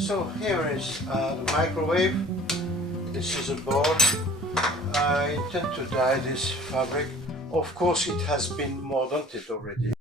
So here is the microwave. This is a bowl. I intend to dye this fabric. Of course it has been mordanted already.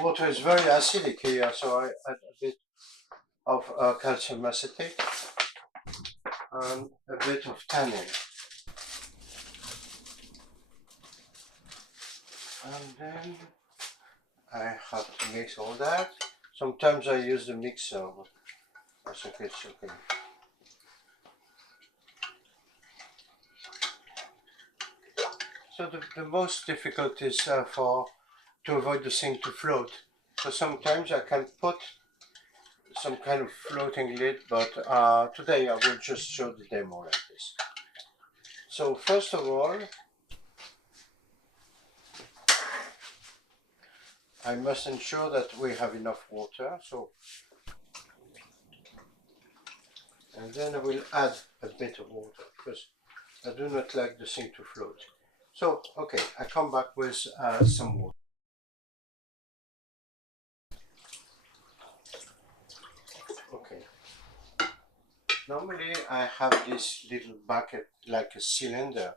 Water is very acidic here, so I add a bit of calcium acetate and a bit of tannin. And then I have to mix all that. Sometimes I use the mixer, but that's okay, it's okay. So the most difficult is to avoid the thing to float. So sometimes I can put some kind of floating lid, but today I will just show the demo like this. So first of all, I must ensure that we have enough water. So, and then I will add a bit of water because I do not like the thing to float. So, okay, I come back with some water. Okay. Normally I have this little bucket like a cylinder,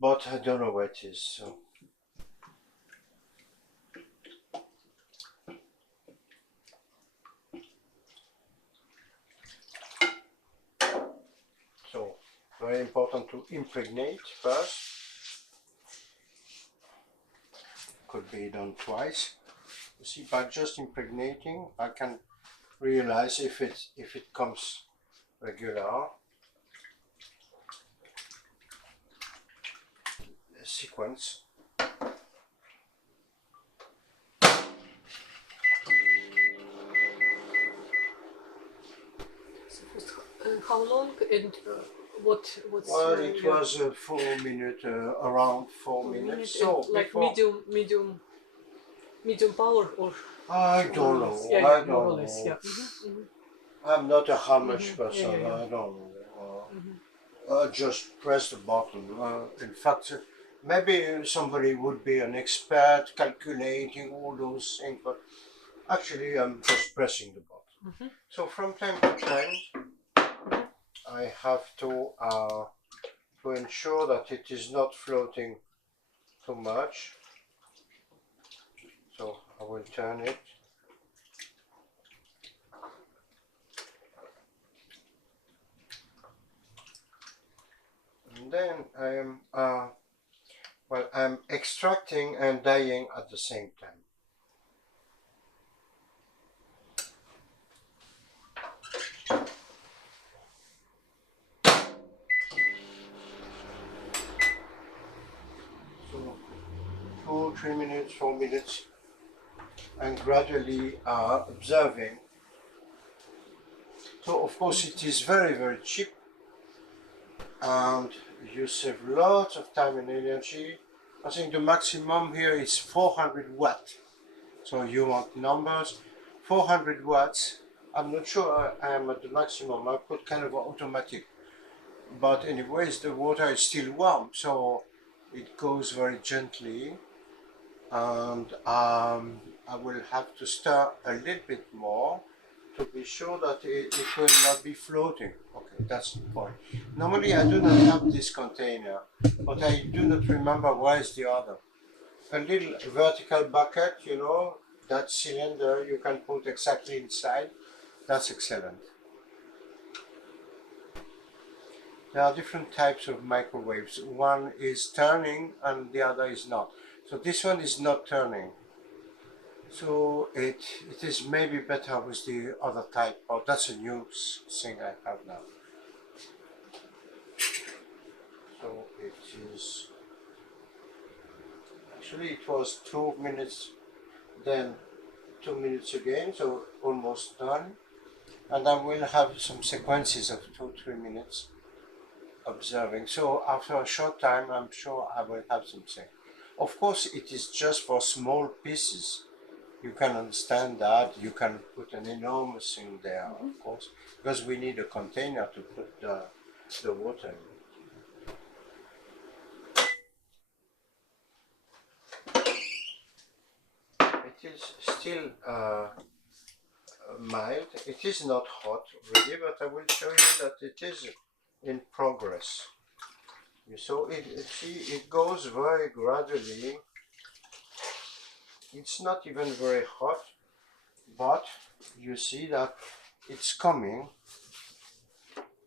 but I don't know where it is. So very important to impregnate first. Could be done twice. You see, by just impregnating, I can realize if it comes regular. Sequence. How long and what's well, it was 4 minutes, around 4 minutes. So like before, medium power or I don't know. yeah, I don't more or know. less, yeah. I'm not a Hamish person. Yeah. I don't know. Just press the button. In fact, maybe somebody would be an expert calculating all those things, but actually, I'm just pressing the button. So from time to time, I have to ensure that it is not floating too much. So I will turn it. And then I am I'm extracting and dyeing at the same time. So 2, 3 minutes, 4 minutes, and gradually observing. So of course it is very, very cheap, and you save lots of time and energy. I think the maximum here is 400 watt. So you want numbers, 400 watts. I'm not sure I am at the maximum. I put kind of automatic. But anyways, the water is still warm, so it goes very gently. And I will have to stir a little bit more to be sure that it will not be floating. Okay, that's the point. Normally I do not have this container, but I do not remember where is the other. A little vertical bucket, you know, that cylinder you can put exactly inside. That's excellent. There are different types of microwaves. One is turning and the other is not. So this one is not turning. So it is maybe better with the other type, but that's a new thing I have now. So it is, actually it was 2 minutes, then 2 minutes again, so almost done. And I will have some sequences of 2-3 minutes observing. So after a short time, I'm sure I will have something. Of course, it is just for small pieces. You can understand that. You can put an enormous thing there, of course, because we need a container to put the water in. It is still mild. It is not hot already, but I will show you that it is in progress. So see, it goes very gradually. It's not even very hot, but you see that it's coming.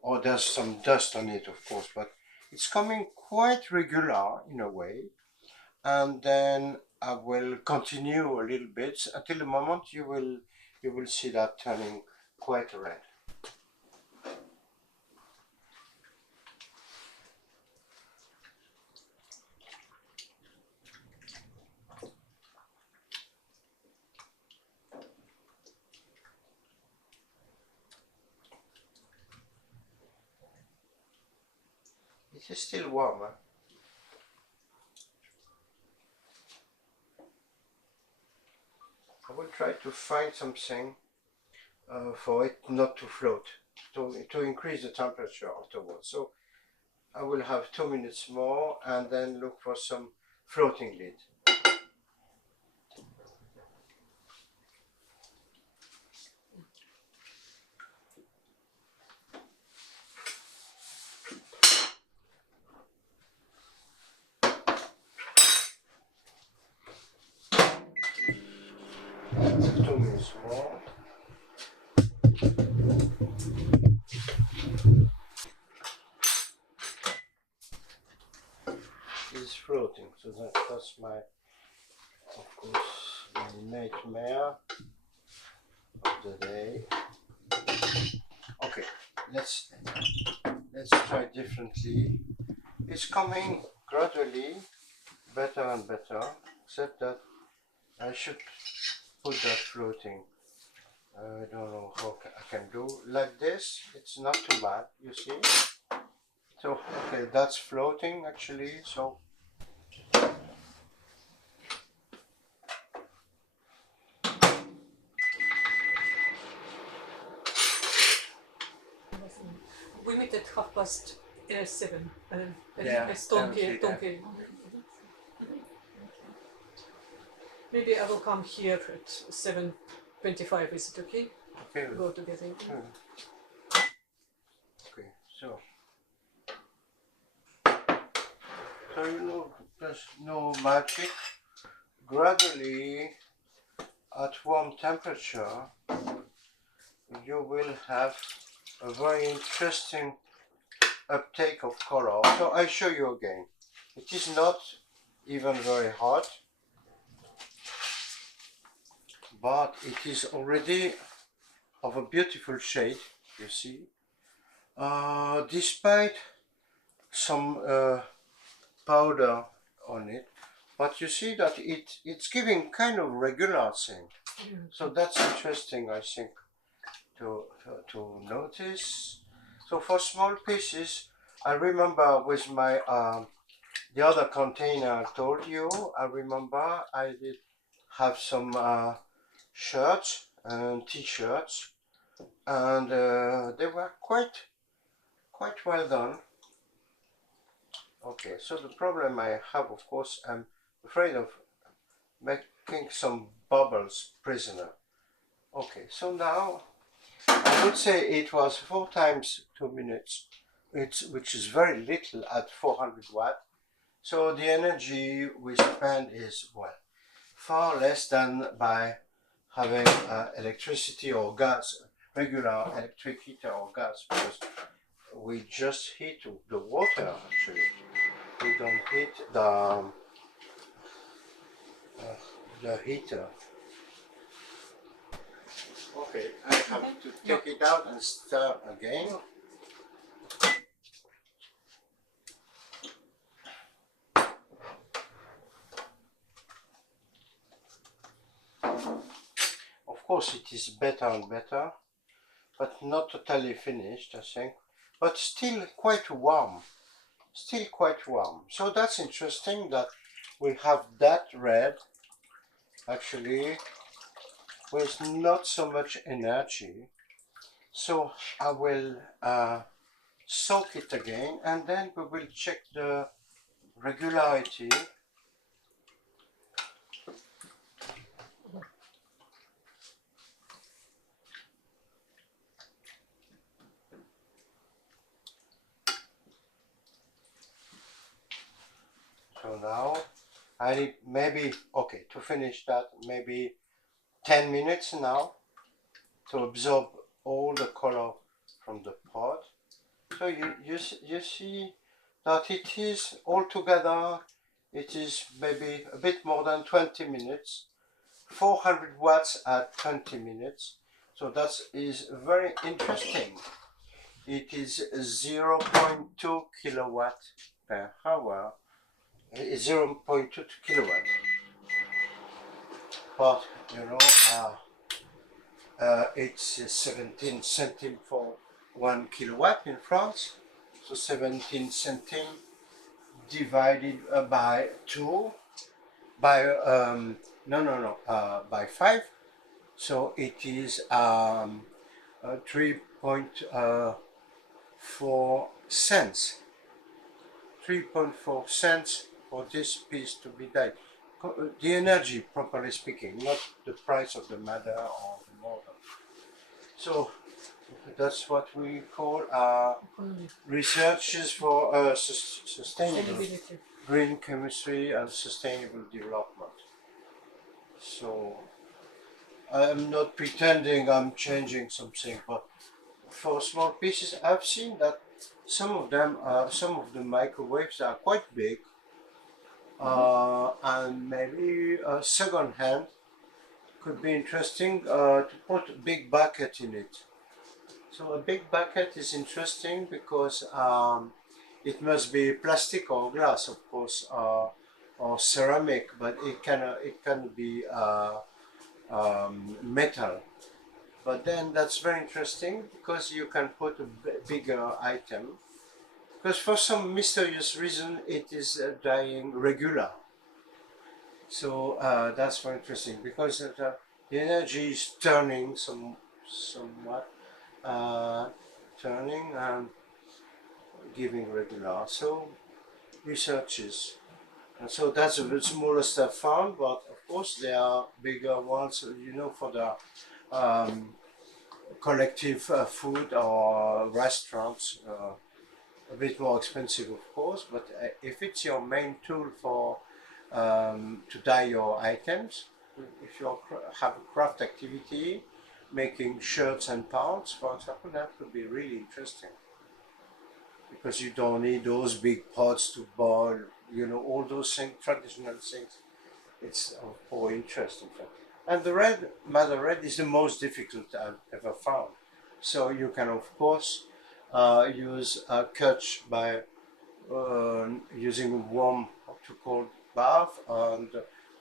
Oh, there's some dust on it, of course, but it's coming quite regular in a way. And then I will continue a little bit until the moment you will see that turning quite red. It is still warm. Huh? I will try to find something for it not to float, to increase the temperature afterwards. So I will have 2 minutes more and then look for some floating lid. So 2 minutes more. It's floating, so that's my, of course, the nightmare of the day. Okay, let's try differently. It's coming gradually better and better, except that I should put that floating. I don't know how I can do like this. It's not too bad, you see. So okay, that's floating actually. So we meet at 7:30. yeah, Stonky. Maybe I will come here at 7:25. Is it okay? okay. Go together. Okay, so you know, there's no magic. Gradually, at warm temperature, you will have a very interesting uptake of color. So I show you again. It is not even very hot, but it is already of a beautiful shade, you see. Despite some powder on it, but you see that it's giving kind of regular thing. So that's interesting, I think, to notice. So for small pieces, I remember with my the other container I told you, I remember I did have some shirts and t-shirts, and they were quite well done. Okay, so the problem I have, of course, I'm afraid of making some bubbles prisoner. Okay, so now I would say it was 4 times 2 minutes, which is very little at 400 watt. So the energy we spend is, well, far less than by having electricity or gas, regular electric heater or gas, because we just heat the water actually. We don't heat the heater. Okay, I have to take it out and stir again. Of course it is better and better, but not totally finished, I think, but still quite warm. Still quite warm. So that's interesting that we have that red actually with not so much energy. So I will soak it again, and then we will check the regularity. So now I need maybe, okay, to finish that, maybe 10 minutes now to absorb all the color from the pot. So you see that it is altogether, it is maybe a bit more than 20 minutes, 400 watts at 20 minutes. So that is very interesting. It is 0.2 kilowatt per hour. It's 0.2 kilowatt. But you know, it's 17 centimes for 1 kilowatt in France. So 17 centimes divided by 2 by by 5. So it is 3.4 cents. 3.4 cents for this piece to be dyed. The energy, properly speaking, not the price of the matter or the model. So that's what we call researches for sustainable Sustainability. green chemistry and sustainable development. So I'm not pretending I'm changing something, but for small pieces, I've seen that some of them, some of the microwaves are quite big, and maybe a second hand could be interesting to put a big bucket in it. So a big bucket is interesting because it must be plastic or glass, of course, or ceramic, but it can be metal. But then that's very interesting because you can put a bigger item. Because for some mysterious reason it is dying regular. So that's very interesting because the energy is turning somewhat, turning and giving regular. So researches. And so that's the smallest I've found, but of course there are bigger ones, you know, for the collective food or restaurants. A bit more expensive, of course, but if it's your main tool for to dye your items, if you have a craft activity, making shirts and pants, for example, that could be really interesting because you don't need those big pots to boil, you know, all those things, traditional things. It's of more interest, in fact. And the red, Mother Red, is the most difficult I've ever found. So you can, of course, use catch by using warm to cold bath and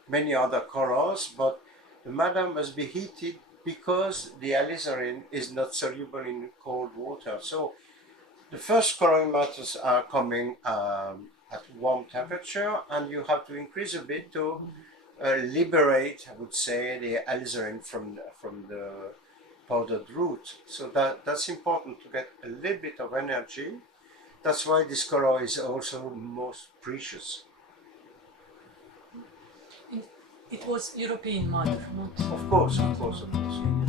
many other colors, but the madder must be heated because the alizarin is not soluble in cold water. So the first coloring matters are coming at warm temperature, and you have to increase a bit to liberate, I would say, the alizarin from the powdered root. So that's important to get a little bit of energy. That's why this color is also most precious. It was European mother, not. Of course, of course, of course.